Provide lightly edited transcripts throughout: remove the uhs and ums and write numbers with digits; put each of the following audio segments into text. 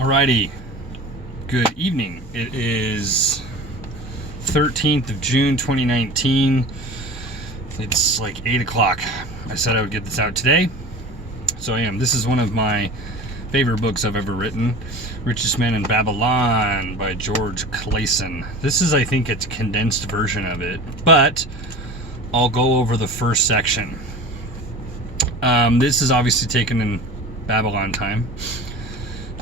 Alrighty, good evening. It is 13th of June 2019. It's like 8 o'clock. I said I would get this out today, so I am. This is one of my favorite books I've ever written, Richest Man in Babylon by George Clason. This is, I think, a condensed version of it, but I'll go over the first section. This is obviously taken in Babylon time.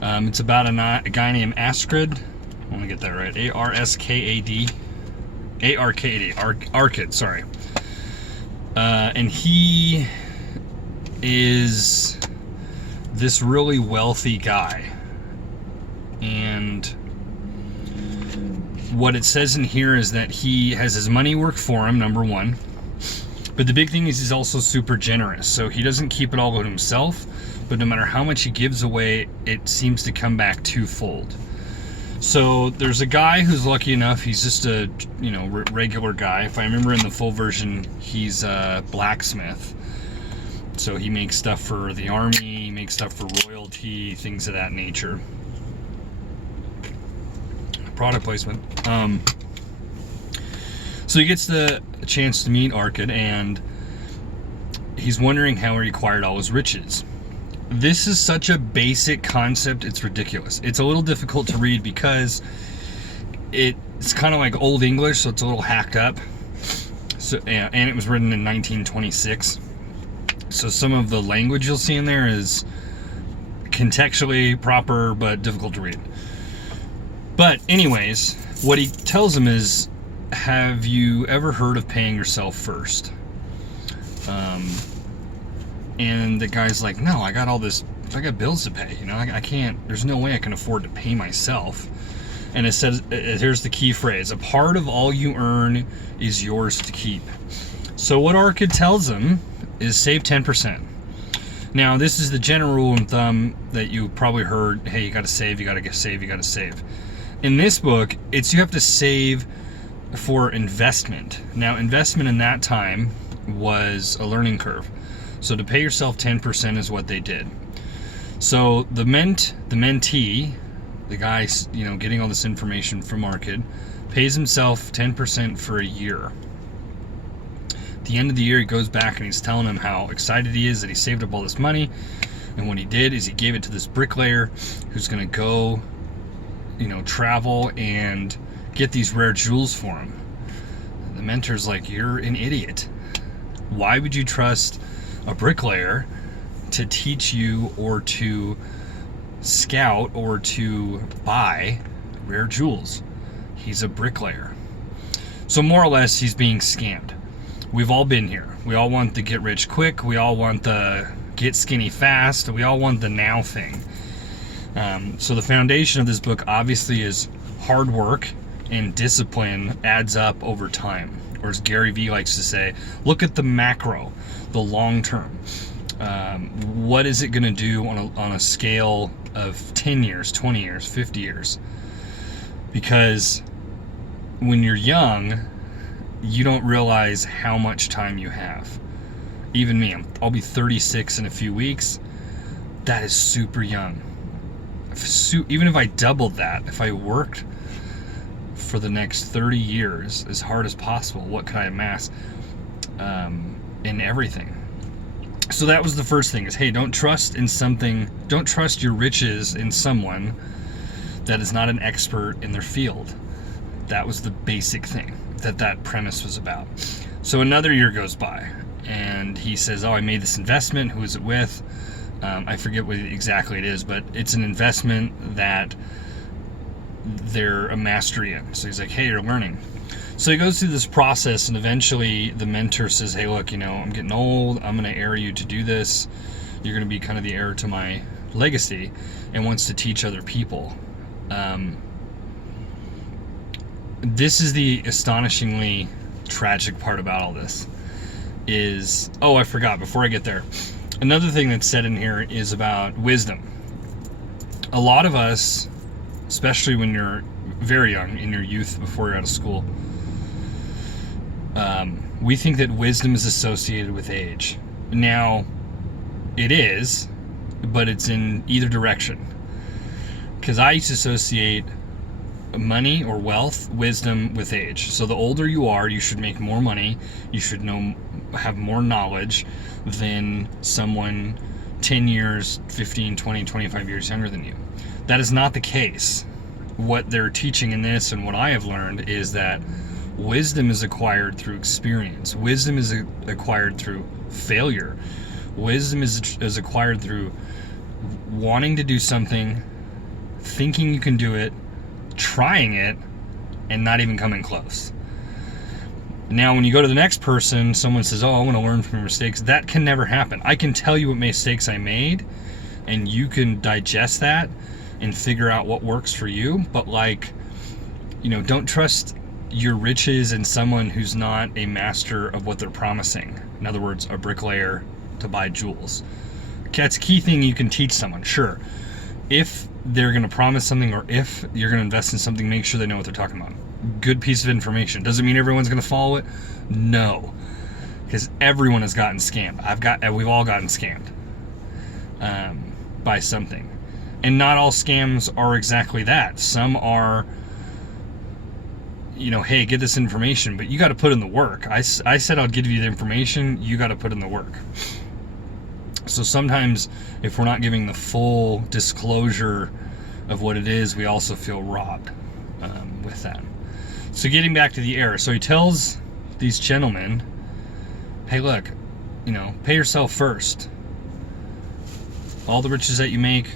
It's about a guy named Askred. I want to get that right. A-R-S-K-A-D. A-R-K-A-D. Arkad, sorry. And he is this really wealthy guy. And what it says in here is that he has his money work for him, number one. But the big thing is he's also super generous. So he doesn't keep it all to himself, but no matter how much he gives away, it seems to come back twofold. So there's a guy who's lucky enough, he's just a regular guy. If I remember in the full version, he's a blacksmith. So he makes stuff for the army, he makes stuff for royalty, things of that nature. Product placement. So he gets the chance to meet Arkad, and he's wondering how he acquired all his riches. This is such a basic concept, it's ridiculous. It's a little difficult to read because it's kind of like Old English, so it's a little hacked up. So, yeah, and it was written in 1926. So some of the language you'll see in there is contextually proper, but difficult to read. But anyways, what he tells him is, have you ever heard of paying yourself first? And the guy's like, no, I got bills to pay. I can't, there's no way I can afford to pay myself. And it says, here's the key phrase, a part of all you earn is yours to keep. So what Arkad tells him is save 10%. Now, this is the general rule of thumb that you probably heard, hey, you gotta save, you gotta save, you gotta save. In this book, it's you have to save for investment. Now, investment in that time was a learning curve. So to pay yourself 10% is what they did. So the mentee, the guy, getting all this information from Arkad, pays himself 10% for a year. At the end of the year, he goes back and he's telling him how excited he is that he saved up all this money. And what he did is he gave it to this bricklayer who's going to go, travel and get these rare jewels for him. The mentor's like, you're an idiot. Why would you trust a bricklayer to teach you or to scout or to buy rare jewels? He's a bricklayer. So more or less, he's being scammed. We've all been here. We all want the get rich quick. We all want the get skinny fast. We all want the now thing. So the foundation of this book obviously is hard work, and discipline adds up over time. Or as Gary Vee likes to say, look at the macro, the long term. What is it going to do on a scale of 10 years, 20 years, 50 years? Because when you're young, you don't realize how much time you have. Even me, I'll be 36 in a few weeks. That is super young. Even if I doubled that, if I worked for the next 30 years as hard as possible, what could I amass in everything? So that was the first thing, is hey, don't trust your riches in someone that is not an expert in their field. That was the basic thing that premise was about. So another year goes by and he says, oh, I made this investment. Who is it with? I forget what exactly it is, but it's an investment that they're a mastery in. So he's like, hey, you're learning. So he goes through this process, and eventually the mentor says, hey, look, I'm getting old. I'm going to heir you to do this. You're going to be kind of the heir to my legacy, and wants to teach other people. This is the astonishingly tragic part about all this is, oh, I forgot, before I get there. Another thing that's said in here is about wisdom. A lot of us, especially when you're very young, in your youth, before you're out of school, we think that wisdom is associated with age. Now, it is, but it's in either direction. Because I used to associate money or wealth, wisdom with age. So the older you are, you should make more money, you should have more knowledge than someone 10 years, 15, 20, 25 years younger than you. That is not the case. What they're teaching in this, and what I have learned, is that wisdom is acquired through experience. Wisdom is acquired through failure. Wisdom is acquired through wanting to do something, thinking you can do it, trying it, and not even coming close. Now, when you go to the next person, someone says, oh, I want to learn from your mistakes. That can never happen. I can tell you what mistakes I made, and you can digest that and figure out what works for you. But don't trust your riches in someone who's not a master of what they're promising. In other words, a bricklayer to buy jewels. That's a key thing you can teach someone, sure. If they're going to promise something, or if you're going to invest in something, make sure they know what they're talking about. Good piece of information. Doesn't mean everyone's going to follow it. No, because everyone has gotten scammed. We've all gotten scammed by something, and not all scams are exactly that. Some are, hey, get this information, but you got to put in the work. I said I'll give you the information. You got to put in the work. So sometimes, if we're not giving the full disclosure of what it is, we also feel robbed with that. So getting back to the error. So he tells these gentlemen, hey, look, pay yourself first. All the riches that you make,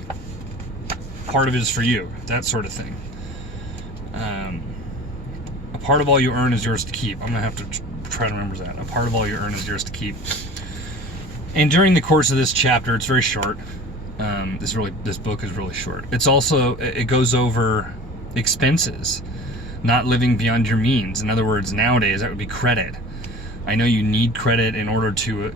part of it is for you, that sort of thing. A part of all you earn is yours to keep. I'm going to have to try to remember that. A part of all you earn is yours to keep. And during the course of this chapter, it's very short. This book is really short. It goes over expenses, not living beyond your means. In other words, nowadays that would be credit. I know you need credit in order to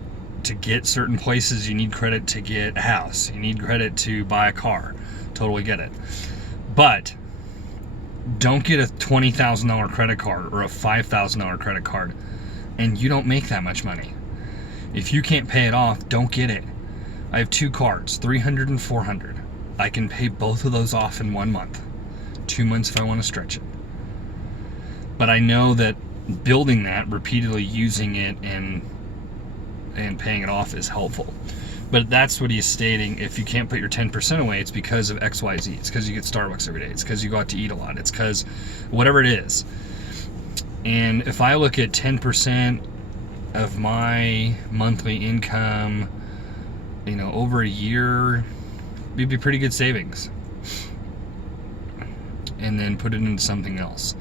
get certain places. You need credit to get a house. You need credit to buy a car. Totally get it. But don't get a $20,000 credit card or a $5,000 credit card and you don't make that much money. If you can't pay it off, don't get it. I have 2 cards, 300 and 400. I can pay both of those off in 1 month. 2 months if I want to stretch it. But I know that building that, repeatedly using it and paying it off is helpful. But that's what he's stating. If you can't put your 10% away, it's because of XYZ. It's because you get Starbucks every day. It's because you go out to eat a lot. It's because whatever it is. And if I look at 10% of my monthly income, over a year, it'd be pretty good savings. And then put it into something else.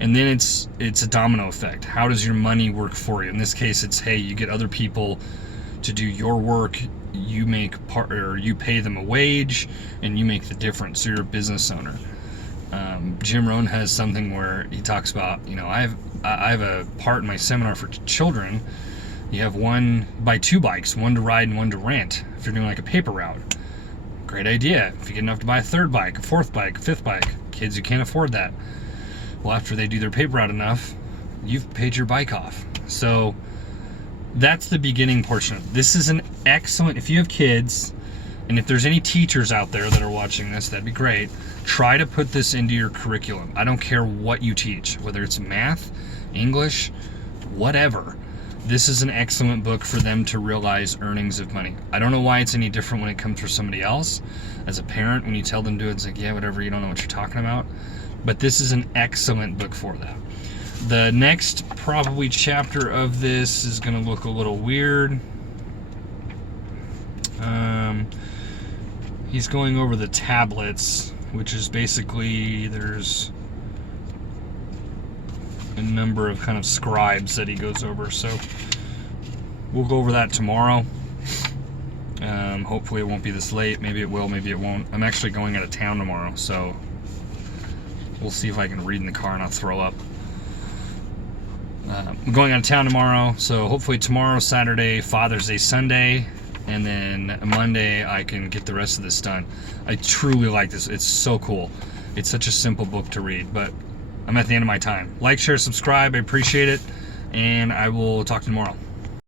And then it's a domino effect. How does your money work for you? In this case, it's, hey, you get other people to do your work. You you pay them a wage, and you make the difference. So you're a business owner. Jim Rohn has something where he talks about, I have a part in my seminar for children. You have buy 2 bikes, one to ride and one to rent. If you're doing like a paper route, great idea. If you get enough to buy a 3rd bike, a 4th bike, a 5th bike, kids who can't afford that, well, after they do their paper route enough, you've paid your bike off. So that's the beginning portion. This is an excellent, if you have kids, and if there's any teachers out there that are watching this, that'd be great. Try to put this into your curriculum. I don't care what you teach, whether it's math, English, whatever. This is an excellent book for them to realize earnings of money. I don't know why it's any different when it comes from somebody else. As a parent, when you tell them to do it, it's like, yeah, whatever, you don't know what you're talking about. But this is an excellent book for that. The next probably chapter of this is going to look a little weird. He's going over the tablets, which is basically, there's a number of kind of scribes that he goes over. So we'll go over that tomorrow. Hopefully it won't be this late. Maybe it will, maybe it won't. I'm actually going out of town tomorrow, so we'll see if I can read in the car and not throw up. I'm going out of town tomorrow, so hopefully tomorrow, Saturday, Father's Day, Sunday, and then Monday I can get the rest of this done. I truly like this. It's so cool. It's such a simple book to read, but I'm at the end of my time. Like, share, subscribe. I appreciate it, and I will talk to you tomorrow.